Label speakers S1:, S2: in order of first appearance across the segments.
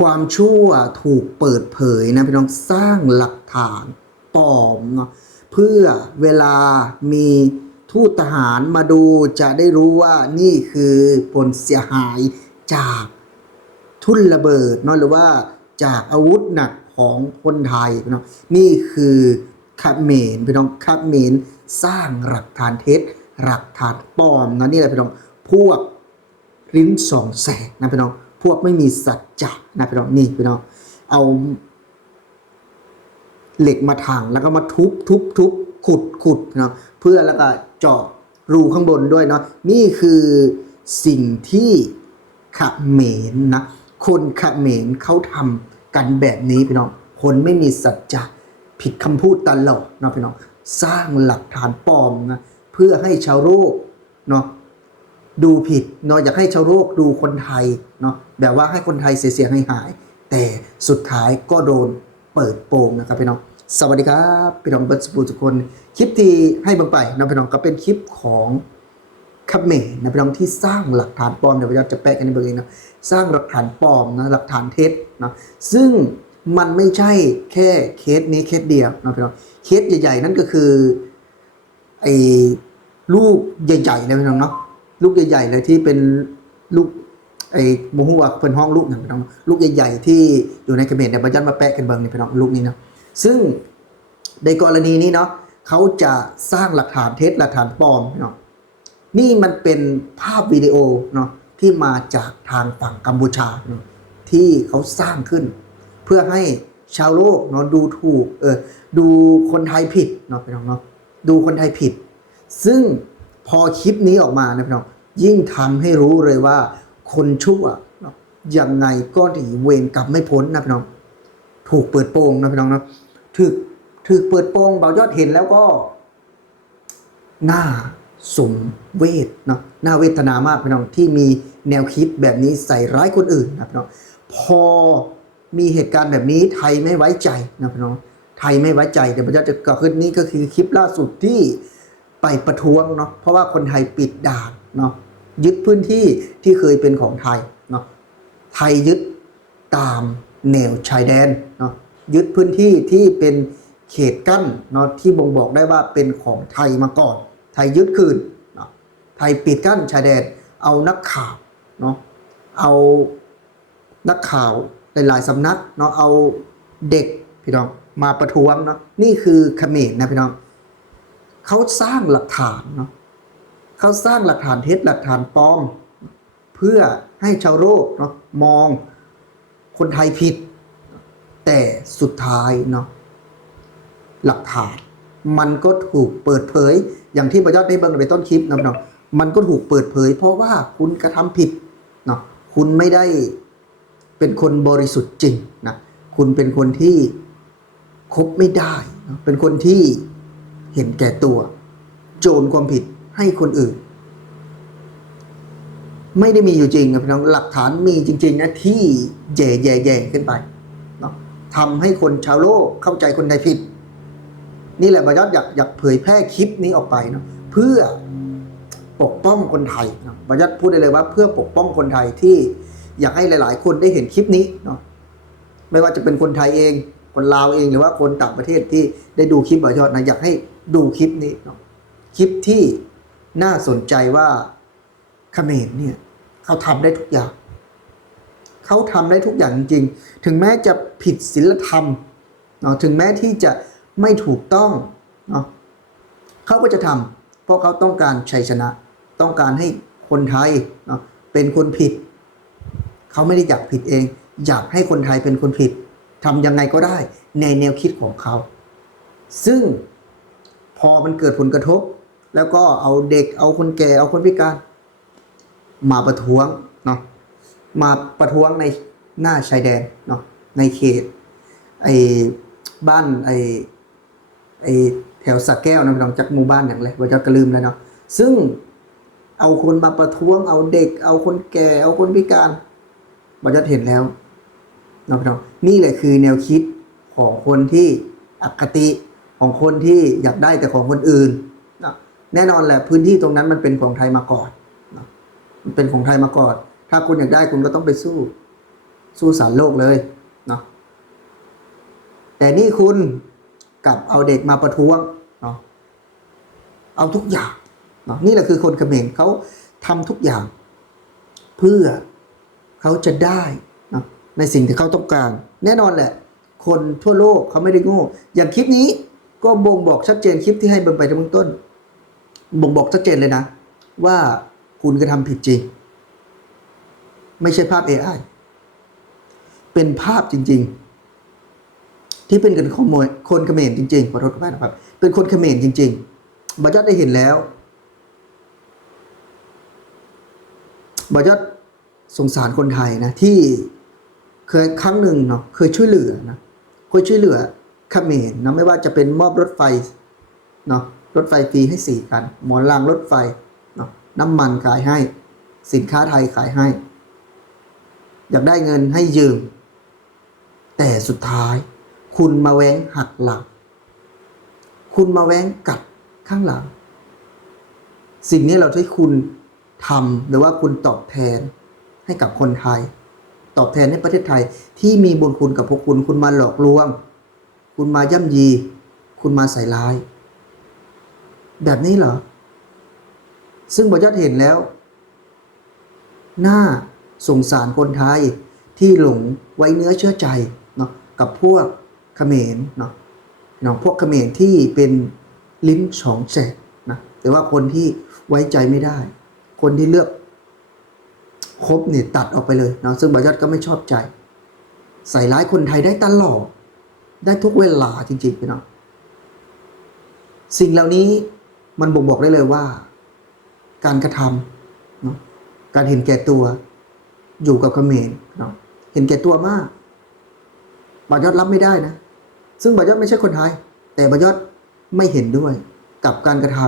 S1: ความชั่วถูกเปิดเผยนะพี่น้องสร้างหลักฐานปลอมเนาะเพื่อเวลามีทูตทหารมาดูจะได้รู้ว่านี่คือผลเสียหายจากทุ่นระเบิดเนาะหรือว่าจากอาวุธหนักของคนไทยพี่น้องนี่คือขเมรพี่น้องขเมรสร้างหลักฐานเท็จหลักฐานปลอมนะนี่แหละพี่น้องพวกลิ้นสองแสกนะพี่น้อง พวกไม่มีสัจจะนะพี่น้องนี่พี่น้องเอาเหล็กมาถังแล้วก็มาทุบทุบทุบขุดขุดพี่น้องเพื่อแล้วก็เจาะรูข้างบนด้วยเนาะนี่คือสิ่งที่ขเขมรนะคนขเขมรเขาทำกันแบบนี้พี่น้องคนไม่มีสัจจะผิดคำพูดตลอดเนาะพี่น้องสร้างหลักฐานปลอมนะเพื่อให้ชาวโลกเนาะดูผิดเนาะอยากให้ชาวโลกดูคนไทยเนาะ แบบว่าให้คนไทยเสียๆให้หาย แต่สุดท้ายก็โดนเปิดโปงนะครับพี่น้อง สวัสดีครับพี่น้องเบิร์ดสปูทุกคน คลิปที่ให้เบิงไปนะพี่น้องก็เป็นคลิปของคับเมนะพี่น้องที่สร้างหลักฐานปลอมเดี๋ยวเราจะแปะกันในเบิ่งเองนะสร้างหลักฐานปลอมนะหลักฐานเท็จนะซึ่งมันไม่ใช่แค่เคสนี้เคสเดียวนะพี่น้องเคสใหญ่ ๆ นั่นก็คือไอ้ลูกใหญ่ๆเลยพี่น้องเนาะลูกใหญ่ ๆ เลยที่เป็นลูก ไอ้โมหัวเป็นห้องลูกหนังพี่น้องลูกใหญ่ๆที่อยู่ในเขมรเนี่ยบรรยันมาแปะกันเบิงเนี่ยพี่น้องลูกนี้เนาะซึ่งในกรณีนี้เนาะเขาจะสร้างหลักฐานเท็จหลักฐานปลอมพี่น้องนี่มันเป็นภาพวิดีโอเนาะที่มาจากทางฝั่งกัมพูชาเนาะที่เขาสร้างขึ้น เพื่อให้ชาวโลกเนาะดูถูกเออดูคนไทยผิดเนาะพี่น้องเนาะดูคนไทยผิด ซึ่งพอคลิปนี้ออกมานะพี่น้องยิ่งทำให้รู้เลยว่า คนชั่วยังไงก็หนีเวรกรรมไม่พ้นนะพี่น้อง ถูกเปิดโปงนะพี่น้องนะถูกถูกเปิดโปงเบายอดเห็นแล้วก็หน่าสมเวทเนาะน่าเวทนามากพี่น้องที่มีแนวคิดแบบนี้ใส่ร้ายคนอื่นนะพี่น้องพอมีเหตุการณ์แบบนี้ไทยไม่ไว้ใจนะพี่น้องไทยไม่ไว้ใจเดี๋ยวมันจะเกิดขึ้นนี่ก็คือคลิปล่าสุดที่ไปประท้วงเนาะเพราะว่าคนไทยปิดด่านเนาะ ยึดพื้นที่ที่เคยเป็นของไทยเนาะไทยยึดตามแนวชายแดนเนาะยึดพื้นที่ที่เป็นเขตกั้นเนาะที่บ่งบอกได้ว่าเป็นของไทยมาก่อน ไทยยึดคืนเนาะไทยปิดกั้นชายแดน เอานักข่าวเนาะเอานักข่าวหลายๆสำนักเนาะเอาเด็กพี่น้องมาประท้วงเนาะนี่คือเขมรนะพี่น้องเขาสร้างหลักฐานเนาะ เขาสร้างหลักฐานเท็จหลักฐานปลอม เพื่อให้ชาวโลกเนาะมองคนไทยผิด แต่สุดท้ายเนาะหลักฐาน มันก็ถูกเปิดเผย อย่างที่ประยอดได้เบิ่งในต้นคลิปนะพี่น้องมันก็ถูกเปิดเผย เพราะว่าคุณกระทำผิดเนาะคุณไม่ได้เป็นคนบริสุทธิ์จริงนะคุณเป็นคนที่คบไม่ได้ เป็นคนที่เห็นแก่ตัว โจรความผิด ให้คนอื่น ไม่ได้มีอยู่จริงนะพี่น้องหลักฐานมีจริง ๆ นะที่แย่แย่แย่ขึ้นไปเนาะทำให้คนชาวโลกเข้าใจคนไทยผิด นี่แหละบายอดอยากอยากเผยแพร่คลิปนี้ออกไปเนาะเพื่อปกป้องคนไทยนาะบายอดพูดได้เลยว่า เพื่อปกป้องคนไทยที่อยากให้หลาย ๆ คนได้เห็นคลิปนี้เนาะไม่ว่าจะเป็นคนไทยเอง คนลาวเองหรือว่าคนต่างประเทศที่ได้ดูคลิปบายอดนะอยากให้ดูคลิปนี้เนาะคลิปที่ น่าสนใจว่าเขมรเนี่ยเขาทำได้ทุกอย่าง เขาทำได้ทุกอย่างจริงๆ ถึงแม้จะผิดศีลธรรมเนาะถึงแม้ที่จะไม่ถูกต้องเนาะเขาก็จะทำเพราะเขาต้องการชัยชนะ ต้องการให้คนไทยเนาะเป็นคนผิด เขาไม่ได้อยากผิดเอง อยากให้คนไทยเป็นคนผิดทำยังไงก็ได้ในแนวคิดของเขา ซึ่งพอมันเกิดผลกระทบ แล้วก็เอาเด็กเอาคนแก่เอาคนพิการ มาประท้วงเนาะมาประท้วงในหน้าชายแดนเนาะในเขตไอ้บ้านไอ้ไอ้แถวสักแก้วนะพี่น้องจักหมู่บ้านอย่างไรว่าจะกระลืมแล้วเนาะซึ่งเอาคนมาประท้วง เอาเด็ก เอาคนแก่ เอาคนพิการบรรยัดเห็นแล้วเนาะพี่น้องนี่แหละคือแนวคิดของคนที่อคติของคนที่อยากได้แต่ของคนอื่น แน่นอนแหละพื้นที่ตรงนั้นมันเป็นของไทยมาก่อนมันเป็นของไทยมาก่อน ถ้าคุณอยากได้คุณก็ต้องไปสู้ สู้สารโลกเลยเนาะแต่นี่คุณกลับเอาเด็กมาประท้วงเนาะเอาทุกอย่างเนาะนี่แหละคือคนเขมรเขาทำทุกอย่าง เพื่อเขาจะได้เนาะในสิ่งที่เขาต้องการ แน่นอนแหละ คนทั่วโลกเขาไม่ได้โง่ อย่างคลิปนี้ก็บ่งบอกชัดเจนคลิปที่ให้เบิ่งไปในเบื้องต้น บ่งบอกชัดเจนเลยนะ ว่าคุณกระทำผิดจริง ไม่ใช่ภาพ AI เป็นภาพจริง ๆ ที่เป็นกันขโมยคนเขมรจริงๆขอโทษนะครับ เป็นคนเขมรจริง ๆบอยอดได้เห็นแล้วบอยอดสงสารคนไทยนะที่เคยครั้งหนึ่งเนาะเคยช่วยเหลือนะเคยช่วยเหลือเขมรนะไม่ว่าจะเป็นมอบรถไฟเนาะ รถไฟฟรีให้สี่คัน หมอนรางรถไฟเนาะน้ำมันขายให้ สินค้าไทยขายให้ อยากได้เงินให้ยืม แต่สุดท้าย คุณมาแว้งหักหลัง คุณมาแว้งกัดข้างหลัง สิ่งนี้เราให้คุณทำหรือว่าคุณตอบแทนให้กับคนไทย ตอบแทนให้ประเทศไทยที่มีบุญคุณกับพวกคุณ คุณมาหลอกลวง คุณมาย่ำยี คุณมาใส่ร้าย แบบนี้เหรอ ซึ่งบอยอดเห็นแล้ว หน่าสงสารคนไทยที่หลงไว้เนื้อเชื่อใจเนาะกับพวกเขมรเนาะเนาะพวกเขมรที่เป็นลิ้นสองแฉกนะแต่ว่าคนที่ไว้ใจไม่ได้ คนที่เลือกคบเนี่ยตัดออกไปเลยเนาะซึ่งบอยอดก็ไม่ชอบใจ ใส่ร้ายคนไทยได้ตลอดได้ทุกเวลาจริงๆพี่น้องสิ่งเหล่านี้ มันบ่งบอกได้เลยว่า การกระทำเนาะการเห็นแก่ตัว อยู่กับเขมรเนาะเห็นแก่ตัวมากบอยอดรับไม่ได้นะ ซึ่งบอยอดไม่ใช่คนไทย แต่บอยอดไม่เห็นด้วยกับการกระท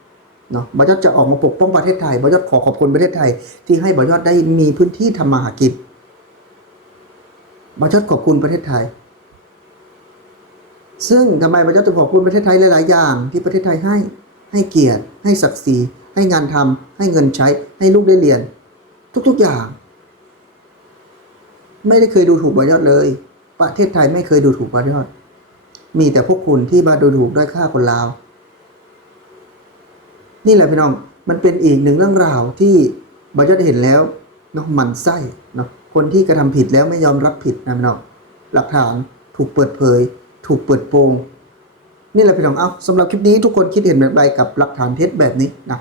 S1: ำเนาะบอยอดจะออกมาปกป้องประเทศไทยบอยอดขอขอบคุณประเทศไทย ที่ให้บอยอดได้มีพื้นที่ทำมาหากินบอยอดขอบคุณประเทศไทย ซึ่งทำไมบอยอดจะขอบคุณประเทศไทยหลาย ๆ อย่างที่ประเทศไทยให้ ให้เกียรติ ให้ศักดิ์ศรี ให้งานทำให้เงินใช้ ให้ลูกได้เรียน ทุกๆอย่าง ไม่ได้เคยดูถูกบอยอดเลย ประเทศไทยไม่เคยดูถูกบอยอด มีแต่พวกคุณที่มาดูถูกด้อยค่าคนลาว นี่แหละพี่น้อง มันเป็นอีกหนึ่งเรื่องราวที่บอยอดเห็นแล้วเนาะมันไส้เนาะคนที่กระทำผิดแล้วไม่ยอมรับผิดนะพี่น้องหลักฐานถูกเปิดเผย ถูกเปิดโปง นี่แหละพี่น้องเอาสำหรับคลิปนี้ทุกคนคิดเห็นแบบใดกับหลักฐานเท็จแบบนี้นะ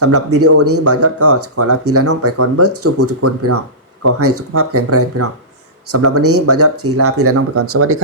S1: สำหรับวิดีโอนี้บอยอดก็ขอลาพี่และน้องไปก่อนเบิร์ดสุขุทุกคนพี่น้องขอให้สุขภาพแข็งแรงพี่น้องสำหรับวันนี้บอยอดสีลาพี่และน้องไปก่อนสวัสดีครับ